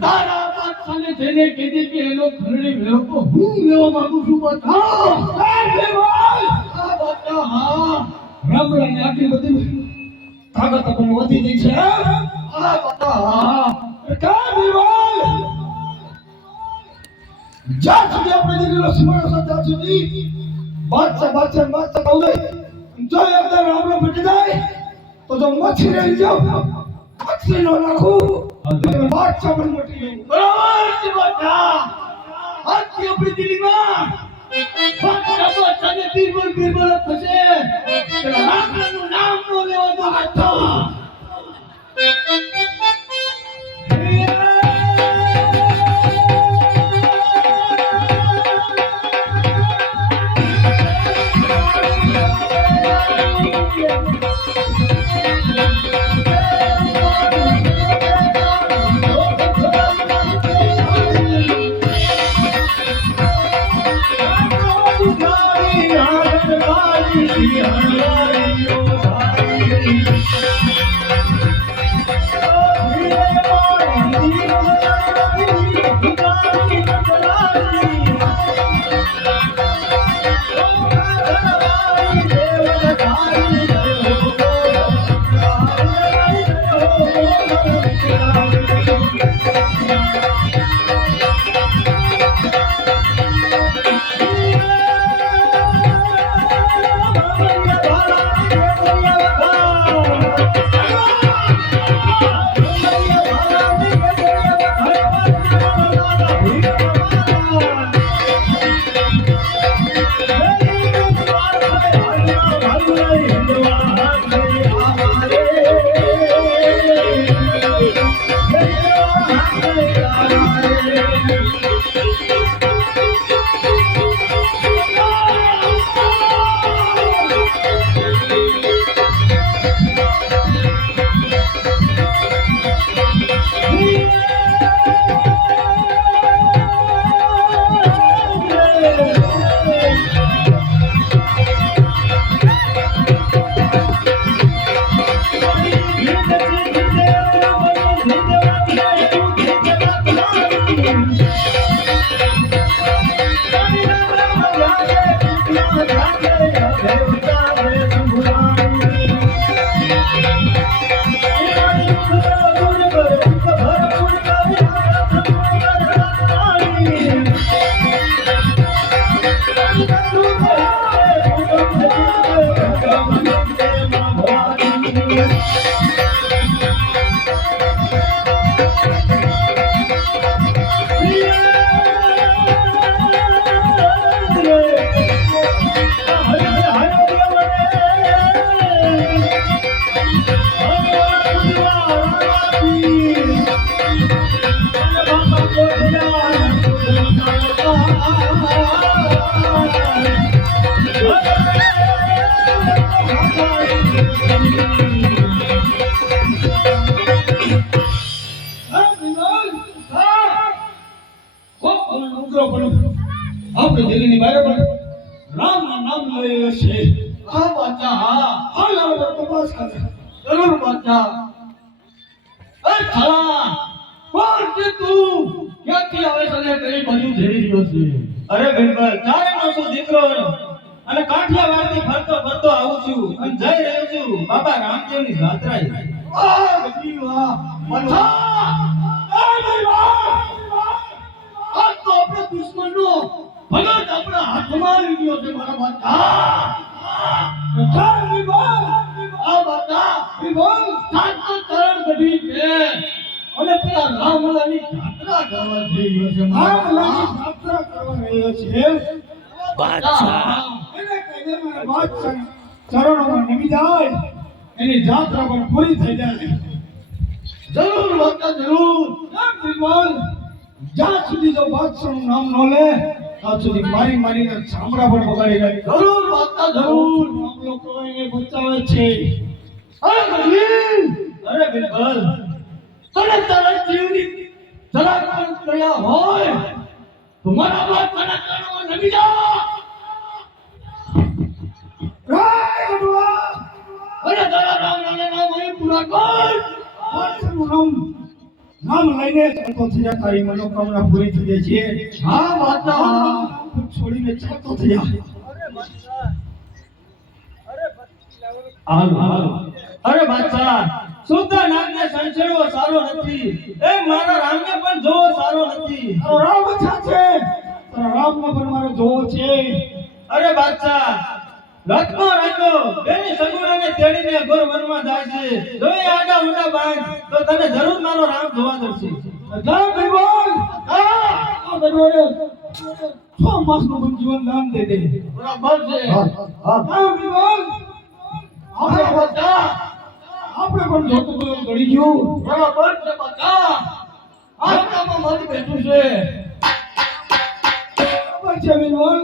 તારા બાપ સામે જઈને કીધી કે એનો ઘરડી વેરો તો હું લેવા માંગુ છું બતા રામરાની આટલી બધી તાકાત આપણને વધી ગઈ છે આ બતા કા વિવાલ જ્યાં સુધી આપણે દીકરીનો સિમાડો સાચા સુધી બાદશાહ કહું દે જો એકદમ રામરો ફટી જાય તો જો મચ્છી રહી જાવ મચ્છી નો નાખું બાદશાહ પણ મોટી ગઈ બરાબર બતા આખી આપણી દિલ્હીમાં બાદશાહ ને બીરબલ થશે રામરાનું નામ નો લેવા દો બાદશાહ આપણે દિલ્હીની બહાર રામના નામ લઈએ છે. હા બાદશાહ હા. હાલ હવે તપાસ કરે. જરૂર બાદશાહ. એ થાળા કોણ છે તું? ક્યાંથી આવે છે અને કઈ બાજુ જઈ રહ્યો છે? અરે બિરબલ, તારે નો શું દીકરો અને કાઠિયાવાડથી ફરતો ફરતો આવું છું અને જઈ રહ્યો છું બાબા રામદેવની જાત્રાએ. વાહ ગઢવી વાહ. બાદશાહ એ ભાઈ વાહ. આ તો આપણો દુશ્મનનો ભગત આપણા હાથમાં આવી ગયો છે મારા બાદશાહ. આ બાદશાહ બોલ સાત તો તરણ ગઢવી છે અને પેલા રામલાની જાત્રા કરવા જઈ રહ્યો છે મારા રામલાની બાદશાહ. યાત્રા કરવા રહ્યો છે. બાદશાહ એને કહીને મારા બાદશાહ ચરણોમાં નમી જાય, એની જાત્રા પણ પૂરી થઈ જાય. જરૂર બાદશાહ જરૂર. રામ બિરબલ, જ્યાં સુધી જો બાદશાહનું નામ ન લે ત્યાં સુધી મારી મારીને ચામડા પણ બગાડી નાખે. જરૂર બાદશાહ જરૂર. આમ લોકો એને બચાવે છે. અરે ગઢવી અરે બિરબલ, તને તારા જીવની જરા પણ કર્યા હોય તો મારા બાદશાહના ચરણોમાં નમી જા. રાય ગઢવા, અને તારા રામલાના નામ અહીં પૂરા કર. બાદશાહનું નામ લઈને ચાલતો થઈ જા, તારી મનોકામના પૂરી થઈ જાય છે. હા બાદશાહ હા. નામ છોડીને ચાલતો થઈ જા. હાલો હાલો. અરે બાદશાહ, સુલતાન નાગને સંચેડવો સારો નથી, એ મારા રામને પણ જોવો સારો નથી. તારો રામ અચ્છા છે, તારા રામને પણ મારે જોવો છે. અરે બાદશાહ, રથમાં રાખો બેની સગુણાને તેડીને ગોર વનમાં જાય છે. જો એ આડા ઊંડા બાંધ તો તને જરૂર મારો રામ જોવા દર્શે. રામ બિરબલ, આ ગઢવાડે 6 માસનું પણ જીવન દાન દે દે. બરાબર છે. રામ બિરબલ, આપણે બાદશાહ આપણે પણ જોતું તો ગળી ગયું. બરાબર છે બાદશાહ. આસ્થામાં મત બેઠું છે. બરાબર છે બિરબલ.